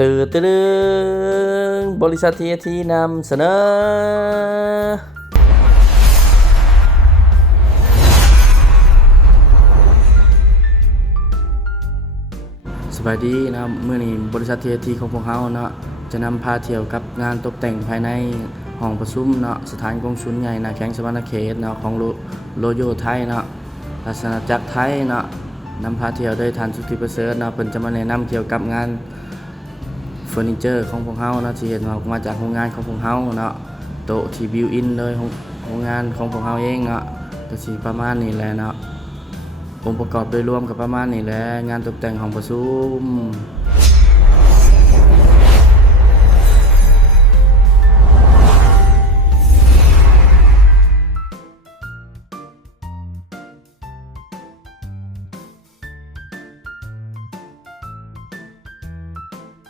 ตื่นตื่นบริษัททีทีนำเสนอสวัสดีนะเมื่อนี้บริษัททีทีของพวกเราเนาะจะนำพาเที่ยวกับงานตกแต่งภายในห้องประชุมเนาะสถานกงสุลใหญ่นาแข้งสวรรณเขตเนาะของโลโยไทยเนาะราชอาณาจักรไทยเนาะนำพาเที่ยวโดยท่านสุทธิประเสริฐเนาะเพิ่นจะมาแนะนำเกี่ยวกับงานเฟอร์นิเจอร์ของพวกเราเนาะที่เห็นออกมาจากโรงงานของพวกเราเนาะโต๊ะที่บิวอินเลยของโรงงานของพวกเราเองเนาะก็สิประมาณนี้แหละเนาะองค์ประกอบโดยรวมก็ประมาณนี้แหละงานตกแต่งห้องประชุม